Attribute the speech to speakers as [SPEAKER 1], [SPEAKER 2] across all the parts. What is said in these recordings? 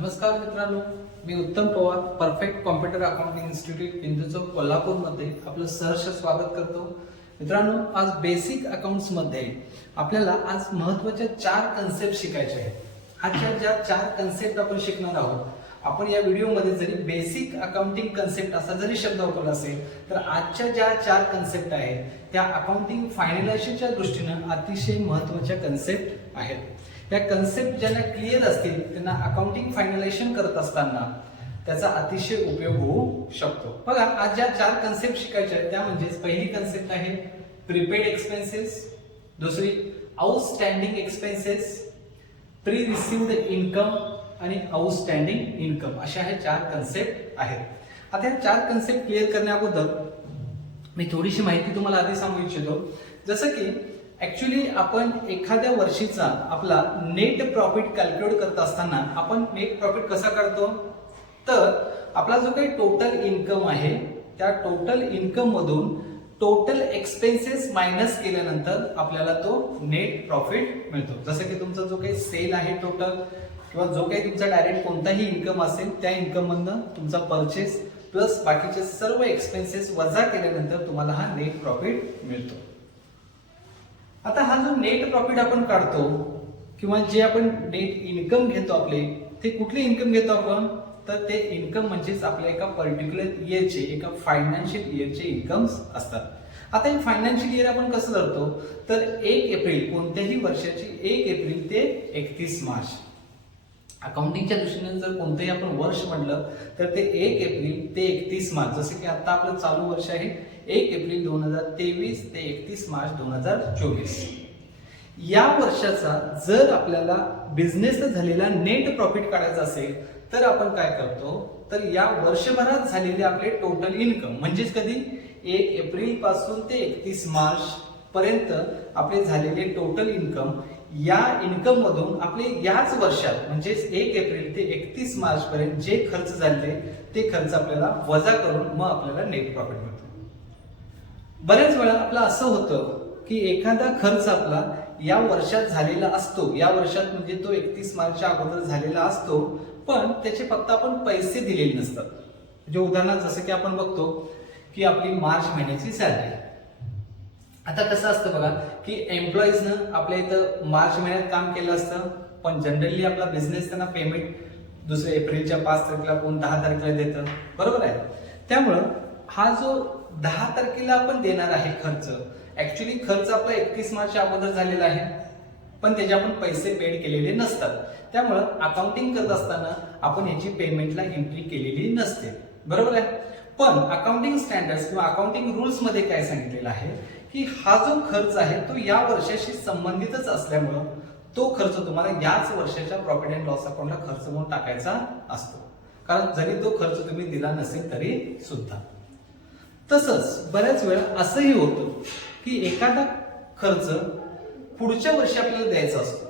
[SPEAKER 1] नमस्कार मित्रांनो मी Uttam Pawar perfect computer accounting institute Indu Chowk कोल्हापूरमध्ये आपलं सहर्ष स्वागत करतो. मित्रांनो आज बेसिक अकाउंट्समध्ये आपल्याला आज महत्त्वाच्या चार कन्सेप्ट शिकायचे आहेत. आजच्या ज्या चार कन्सेप्ट आपण शिकणार आहोत आपण या व्हिडिओमध्ये जरी बेसिक अकाउंटिंग कन्सेप्ट असा जरी शब्द वापरला असेल तर आजच्या ज्या चार कन्सेप्ट आहेत त्या अकाउंटिंग फायनलायझेशनच्या दृष्टीनं अतिशय महत्त्वाच्या कन्सेप्ट आहेत. या कन्सेप्ट ज्यांना क्लिअर असतील त्यांना अकाउंटिंग फायनलायझेशन करत असताना त्याचा अतिशय उपयोग होऊ शकतो. बघा आज ज्या चार कन्सेप्ट शिकायच्या आहेत त्या म्हणजेच पहिली कन्सेप्ट आहे प्रीपेड एक्सपेन्सेस दुसरी outstanding expenses pre received income आणि आउटस्टँडिंग इन्कम अशा ह्या चार कन्सेप्ट आहेत. आता ह्या चार कन्सेप्ट क्लिअर करण्याअगोदर मी थोडीशी माहिती तुम्हाला आधी सांगू इच्छितो. जसं की ऍक्च्युली आपण एखाद्या वर्षीचा आपला नेट प्रॉफिट कॅल्क्युलेट करत असताना आपण नेट प्रॉफिट कसा काढतो? तर आपला जो काही टोटल इन्कम आहे त्या टोटल इन्कम मधून टोटल एक्सपेन्सेस मायनस केल्यानंतर आपल्याला तो नेट प्रॉफिट मिळतो. जसं की तुमचा जो काही सेल आहे टोटल किंवा जो काही तुमचा डायरेक्ट कोणताही इन्कम असेल त्या इन्कम मधनं तुमचा परचेस प्लस बाकीचे सर्व एक्सपेन्सेस वजा केल्यानंतर तुम्हाला हा नेट प्रॉफिट मिळतो. आता हा जो नेट प्रॉफिट आपण काढतो किंवा जे आपण नेट इन्कम घेतो आपले ते कुठले इन्कम घेतो आपण? तर ते इन्कम म्हणजेच आपल्या एका पर्टिक्युलर इयरचे एका फायनान्शियल इयरचे इन्कम्स असतात. आता हे फायनान्शियल इयर आपण कसं धरतो? तर एक एप्रिल कोणत्याही वर्षाची एक एप्रिल ते एकतीस मार्च. अकाउंटिंगच्या दृष्टीने जर कोणतंही आपण वर्ष म्हटलं तर ते एक एप्रिल ते एकतीस मार्च जसं की आता आपलं चालू वर्ष आहे एक एप्रिल दोन हजार तेवीस ते एकतीस मार्च दोन हजार चोवीस. या वर्षाचा जर आपल्याला बिझनेस झालेला नेट प्रॉफिट काढायचा असेल तर आपण काय करतो? तर या वर्षभरात झालेले आपले टोटल इन्कम म्हणजेच कधी? एक एप्रिलपासून ते एकतीस मार्च पर्यंत आपले झालेले टोटल इन्कम या इन्कम मधून आपले याच वर्षात म्हणजे एक एप्रिल ते एकतीस मार्च पर्यंत जे खर्च झाले ते खर्च आपल्याला वजा करून मग आपल्याला नेट प्रॉफिट मिळतो. बऱ्याच वेळा आपलं असं होतं की एखादा खर्च आपला या वर्षात झालेला असतो. या वर्षात म्हणजे तो एकतीस मार्चच्या अगोदर झालेला असतो पण त्याचे फक्त आपण पैसे दिलेले नसतात. म्हणजे उदाहरणार्थ जसं की आपण बघतो की आपली मार्च महिन्याची सॅलरी आता कसं असतं बघा की एम्प्लॉईजनं आपल्या इथं मार्च महिन्यात काम केलं असतं पण जनरली आपला बिझनेस त्यांना पेमेंट दुसऱ्या एप्रिलच्या पाच तारखेला कोण दहा तारखेला देतं. बरोबर आहे? त्यामुळं हा जो दहा तारखेला आपण देणार आहे खर्च ऍक्च्युली खर्च आपला एकतीस मार्चच्या अगोदर झालेला आहे पण त्याचे आपण पैसे पेड केलेले नसतात. त्यामुळं अकाउंटिंग करत असताना आपण याची पेमेंटला एंट्री केलेली नसते. बरोबर आहे? पण अकाउंटिंग स्टँडर्ड किंवा अकाउंटिंग रुल्समध्ये काय सांगितलेलं आहे? की हा जो खर्च आहे तो या वर्षाशी संबंधितच असल्यामुळं तो खर्च तुम्हाला याच वर्षाच्या प्रॉफिट अँड लॉस अकाउंटला खर्च म्हणून टाकायचा असतो. कारण जरी तो खर्च तुम्ही दिला नसेल तरी सुद्धा. तसंच बऱ्याच वेळा असंही होतं की एखादा खर्च पुढच्या वर्षी आपल्याला द्यायचा असतो.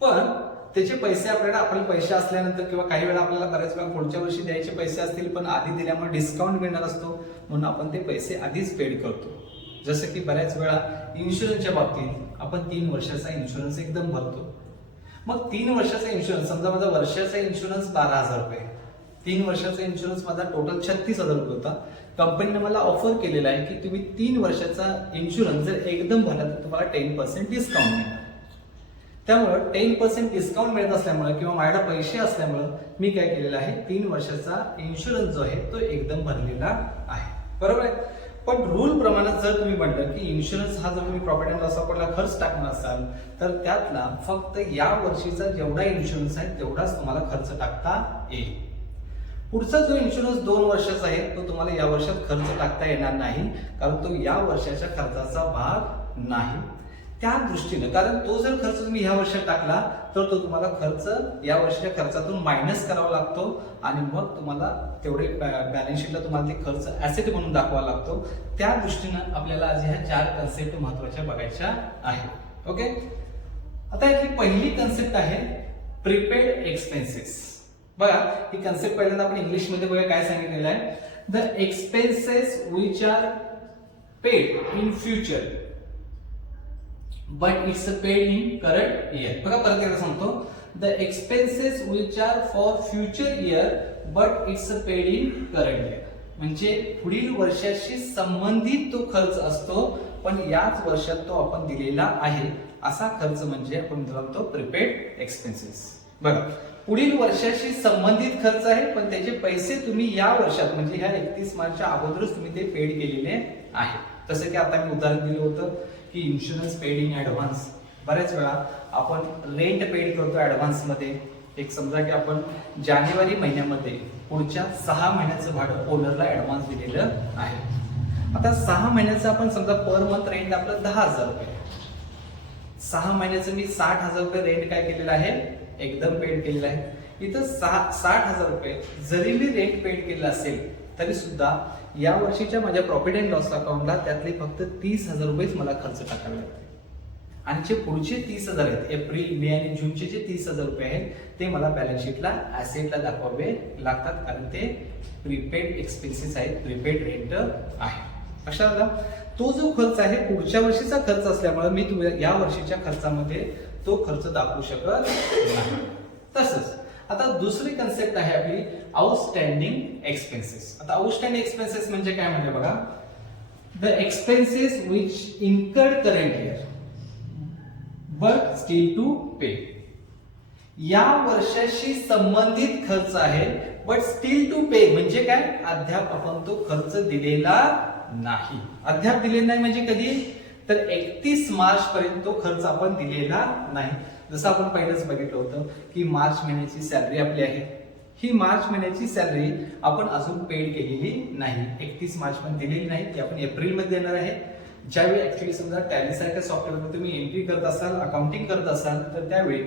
[SPEAKER 1] पण त्याचे पैसे आपल्याला आपले पैसे असल्यानंतर किंवा काही वेळा आपल्याला बऱ्याच वेळा पुढच्या वर्षी द्यायचे पैसे असतील पण आधी दिल्यामुळे डिस्काउंट मिळणार असतो म्हणून आपण ते पैसे आधीच पेड करतो. जसं की बऱ्याच वेळा इन्शुरन्सच्या बाबतीत आपण तीन वर्षाचा इन्शुरन्स एकदम भरतो. मग तीन वर्षाचा इन्शुरन्स समजा माझा वर्षाचा इन्शुरन्स बारा हजार रुपये तीन वर्षाचा इन्शुरन्स माझा टोटल छत्तीस हजार रुपये होता. कंपनीने मला ऑफर केलेला आहे की तुम्ही तीन वर्षाचा इन्शुरन्स जर एकदम भरला तर तुम्हाला टेन पर्सेंट डिस्काउंट मिळणार त्यामुळं टेन पर्सेंट डिस्काउंट मिळत असल्यामुळं किंवा माझ्याकडे पैसे असल्यामुळं मी काय केलेलं आहे तीन वर्षाचा इन्शुरन्स जो आहे तो एकदम भरलेला आहे. बरोबर आहे? पण रूल प्रमाणे जर तुम्ही म्हटलं की इन्शुरन्स हा जर तुम्ही प्रॉपर्टी अँड लॉस अकाउंटला खर्च टाकणार असाल तर त्यातला फक्त या वर्षीचा जेवढा इन्शुरन्स आहे तेवढाच तुम्हाला खर्च टाकता येईल. पुढचा जो इन्शुरन्स दोन वर्षाचा आहे तो तुम्हाला या वर्षात खर्च टाकता येणार नाही कारण तो या वर्षाच्या खर्चाचा भाग नाही. त्या दृष्टीनं कारण तो जर खर्च तुम्ही ह्या वर्षात टाकला तर तो तुम्हाला खर्च या वर्षाच्या खर्चातून मायनस करावा लागतो आणि मग तुम्हाला तेवढे बॅलन्स शीटला तुम्हाला ते खर्च ऍसेट म्हणून दाखवावा लागतो. त्या दृष्टीनं आपल्याला आज ह्या चार कन्सेप्ट महत्त्वाच्या बघायच्या आहेत. ओके आता ही पहिली कन्सेप्ट आहे प्रिपेड एक्सपेन्सेस बघा ही कन्सेप्ट पहिल्यांदा आपण इंग्लिशमध्ये बघा काय सांगितलेलं आहे. The expenses which are paid in future but it's paid in current year बघा परत एकदा सांगतो. The expenses which are for future year but it's paid in current year म्हणजे पुढील वर्षाशी संबंधित तो खर्च असतो पण याच वर्षात तो आपण दिलेला आहे. असा खर्च म्हणजे आपण म्हणतो प्रिपेड एक्सपेन्सेस बघा पुढील वर्षाशी संबंधित खर्च आहे पण त्याचे पैसे तुम्ही या वर्षात म्हणजे ह्या एकतीस मार्चच्या अगोदरच तुम्ही ते पेड केलेले आहे. जसं की आता मी उदाहरण दिलं होतं. की इन्शुरन्स पेड इन ऍडव्हान्स बऱ्याच वेळा आपण रेंट पेड करतो ॲडव्हान्समध्ये एक समजा की आपण जानेवारी महिन्यामध्ये पुढच्या सहा महिन्याचं भाडं ओनरला ॲडव्हान्स दिलेलं आहे. आता सहा महिन्याचं आपण समजा पर मंथ रेंट आपलं दहा हजार रुपये सहा महिन्याचं मी साठ हजार रुपये रेंट काय केलेलं आहे? एकदम पेड केलेलं आहे. इथं सहा साठ हजार रुपये जरी मी रेंट पेड केलेला असेल तरी सुद्धा या वर्षीच्या माझ्या प्रॉफिट अँड लॉस अकाउंटला त्यातले फक्त तीस हजार रुपयेच मला खर्च टाकावे लागते आणि जे पुढचे तीस हजार आहेत एप्रिल मे आणि जूनचे जे तीस हजार रुपये आहेत ते मला बॅलन्स शीटला ॲसेटला दाखवावे लागतात कारण ते प्रीपेड एक्सपेन्सेस आहेत प्रीपेड रेंट आहे. अशा आलं? तो जो खर्च आहे पुढच्या वर्षीचा खर्च असल्यामुळे मी तुम्ही या वर्षीच्या खर्चामध्ये तो खर्च दाखवू शकत नाही. तसंच आता दुसरी कन्सेप्ट आहे आपली आउटस्टँडिंग एक्सपेन्सेस आता आउटस्टँडिंग एक्सपेन्सेस म्हणजे काय म्हणजे बघा the expenses which incurred current year but still to pay या वर्षाशी संबंधित खर्च आहे बट स्टील टू पे म्हणजे काय? अद्याप आपण तो खर्च दिलेला नाही. अद्याप दिलेला नाही म्हणजे कधी? तर एकतीस मार्च पर्यंत तो खर्च आपण दिलेला नाही. जसं आपण पहिलंच बघितलं होतं की मार्च महिन्याची सॅलरी आपली आहे. ही मार्च महिन्याची सॅलरी आपण अजून पेड केलेली नाही. एकतीस मार्च पण दिलेली नाही ती आपण एप्रिलमध्ये देणार आहे. ज्यावेळी ऍक्च्युली समजा टॅली सारख्या सॉफ्टवेअरमध्ये तुम्ही एंट्री करत असाल अकाउंटिंग करत असाल तर त्यावेळी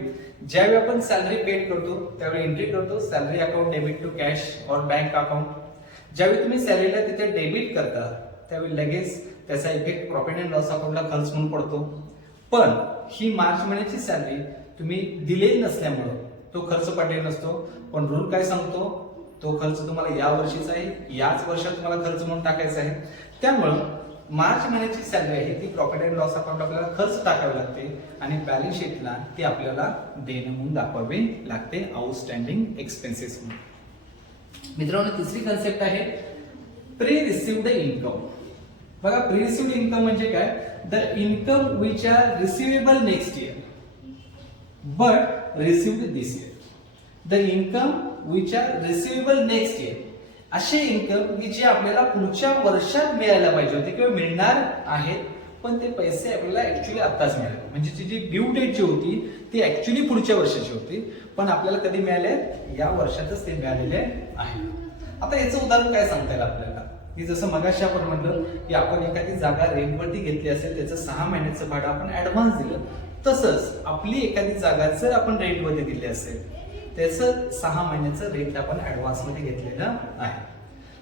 [SPEAKER 1] ज्यावेळी आपण सॅलरी पेड करतो त्यावेळी एंट्री करतो salary account debit to cash और बँक अकाउंट ज्यावेळी तुम्ही सॅलरीला तिथे डेबिट करता त्यावेळी लगेच त्याचा इफेक्ट प्रॉफिट अँड लॉस अकाउंटला खर्च म्हणून पडतो. पण ही मार्च महिन्याची सॅलरी तुम्ही दिलेली नसल्यामुळं. तो खर्च पडलेला नसतो. पण रूल काय सांगतो? तो खर्च तुम्हाला या वर्षीचा आहे याच वर्षात तुम्हाला खर्च म्हणून टाकायचा आहे. त्यामुळं मार्च महिन्याची सॅलरी आहे ती प्रॉफिट अँड लॉस अकाउंट आपल्याला खर्च टाकावी लागते आणि बॅलन्स शीटला ती आपल्याला देणं म्हणून दाखवावे लागते आउटस्टँडिंग एक्सपेन्सेस म्हणून. मित्रांनो तिसरी कन्सेप्ट आहे प्री रिसिव्ड इन्कम बघा प्री इन्कम म्हणजे काय? The income which are receivable next year but received this year the income which are receivable next year असे इन्कम की जे आपल्याला पुढच्या वर्षात मिळायला पाहिजे होते किंवा मिळणार आहेत पण ते पैसे आपल्याला ऍक्च्युली आत्ताच मिळाले. म्हणजे ती जी ड्यू डेट जी होती ती ऍक्च्युली पुढच्या वर्षाची होती पण आपल्याला कधी मिळाले? या वर्षातच ते मिळालेले आहे. आता याचं उदाहरण काय सांगता येईल आपल्याला? की जसं मगाशी आपण म्हटलं की आपण एखादी जागा रेंटवरती घेतली असेल त्याचं सहा महिन्याचं भाडं आपण ऍडव्हान्स दिलं तसंच आपली एखादी जागा जर आपण रेंटमध्ये दिली असेल त्याचं सहा महिन्याचं रेंट आपण ॲडव्हान्समध्ये घेतलेलं आहे.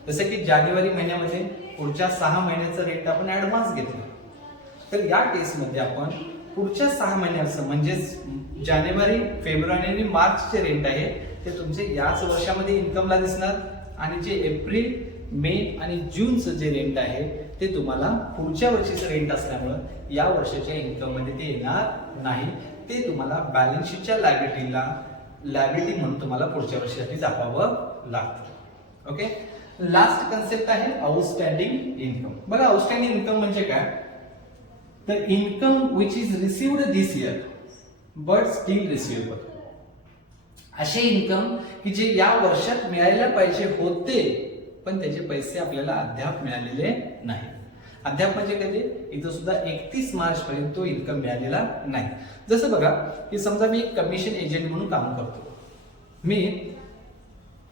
[SPEAKER 1] जसं की जानेवारी महिन्यामध्ये पुढच्या सहा महिन्याचं रेंट आपण ऍडव्हान्स घेतलं. तर या केसमध्ये आपण पुढच्या सहा महिन्याचं म्हणजेच जानेवारी फेब्रुवारी आणि मार्चचे रेंट आहे ते तुमचे याच वर्षामध्ये इन्कमला दिसणार आणि जे एप्रिल मे आणि जूनचं जे रेंट आहे ते तुम्हाला पुढच्या वर्षीचं रेंट असल्यामुळं या वर्षाच्या इन्कममध्ये ते येणार नाही. ते तुम्हाला बॅलन्स शीटच्या लायबिलिटीला लायबिलिटी म्हणून तुम्हाला पुढच्या वर्षासाठी दाखवावं लागतं. ओके लास्ट कन्सेप्ट आहे आउटस्टँडिंग इन्कम बघा आउटस्टँडिंग इन्कम म्हणजे काय? The income which is received this year but still receivable असे इन्कम की जे या वर्षात मिळायला पाहिजे होते पण त्याचे पैसे आपल्याला अद्याप मिळालेले नाही. अद्याप म्हणजे कधी? इथं सुद्धा एकतीस मार्च पर्यंत तो इन्कम मिळालेला नाही. जसं बघा की समजा मी एक कमिशन एजंट म्हणून काम करतो. मी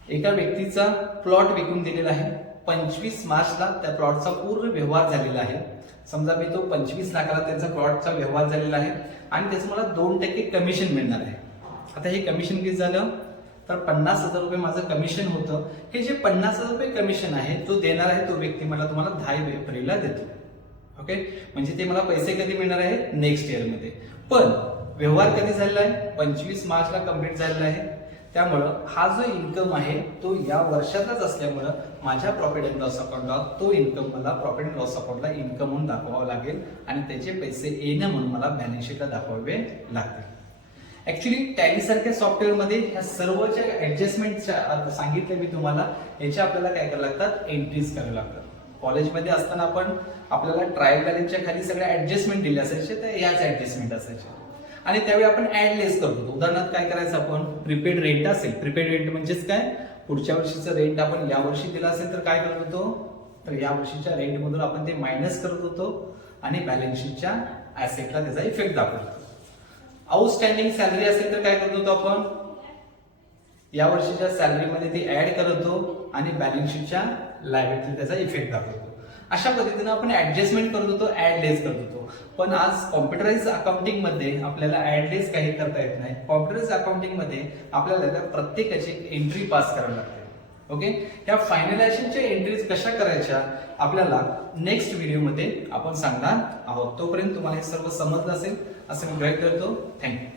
[SPEAKER 1] एका व्यक्तीचा प्लॉट विकून दिलेला आहे. पंचवीस मार्चला त्या प्लॉटचा पूर्ण व्यवहार झालेला आहे. समजा मी तो पंचवीस लाखाला त्यांचा प्लॉटचा व्यवहार झालेला आहे. आणि त्याचं मला दोन टक्के कमिशन मिळणार आहे. आता हे कमिशन किती झालं? तर पन्नास हजार रुपये माझं कमिशन होतं. हे जे पन्नास हजार रुपये कमिशन आहे जो देणार आहे तो व्यक्ती मला तुम्हाला दहा एप्रिलला देतो. ओके म्हणजे ते मला पैसे कधी मिळणार आहेत नेक्स्ट इयरमध्ये पण व्यवहार कधी झालेला आहे? पंचवीस मार्चला कंप्लीट झालेला आहे. त्यामुळं हा जो इन्कम आहे तो या वर्षातच असल्यामुळं माझ्या प्रॉफिट अँड लॉस अकाउंटला तो इन्कम मला प्रॉफिट अँड लॉस अकाउंटला इन्कम म्हणून दाखवावं लागेल आणि त्याचे पैसे येणं म्हणून मला बॅलन्स शीटला दाखवावे लागतील. ऍक्च्युली टॅली सारख्या सॉफ्टवेअरमध्ये ह्या सर्व ज्या सांगितलं मी तुम्हाला याच्या आपल्याला काय करायला लागतात? एंट्रीज कराव्या लागतात. कॉलेजमध्ये असताना आपण आपल्याला ट्रायल बॅलन्सच्या खाली सगळ्या ऍडजस्टमेंट दिले असायचे तर याच ऍडजस्टमेंट असायच्या. आणि त्यावेळी आपण ऍड लेस उदाहरणार्थ काय करायचं आपण? प्रिपेड रेंट असेल. प्रिपेड रेंट म्हणजेच काय? पुढच्या वर्षीचं रेंट आपण या वर्षी दिला असेल तर काय करत होतो? तर या वर्षीच्या रेंटमधून आपण ते मायनस करत होतो आणि बॅलन्स शीटच्या ऍसेटला त्याचा इफेक्ट दाखवतो आउटस्टँडिंग सॅलरी असेल तर काय करतो आपण? या वर्षीच्या सॅलरीमध्ये ती ऍड करतो आणि बॅलन्स शीटच्या लायबिलिटी त्याचा इफेक्ट दाखवतो अशा पद्धतीनं आपण ऍडजस्टमेंट करत होतो ऍड लेस करत होतो. पण आज कॉम्प्युटराइज अकाउंटिंगमध्ये आपल्याला ऍड लेस काही करता येत नाही. कॉम्प्युटराइज अकाउंटिंगमध्ये आपल्याला त्या प्रत्येकाची एंट्री पास करावी लागते. ओके या फायनलायझेशनच्या एंट्रीज कशा करायच्या? आपल्याला नेक्स्ट व्हिडिओमध्ये आपण सांगणार आहोत. तोपर्यंत तुम्हाला हे सर्व समजलं असेल असं मी गृहीत करतो थँक्यू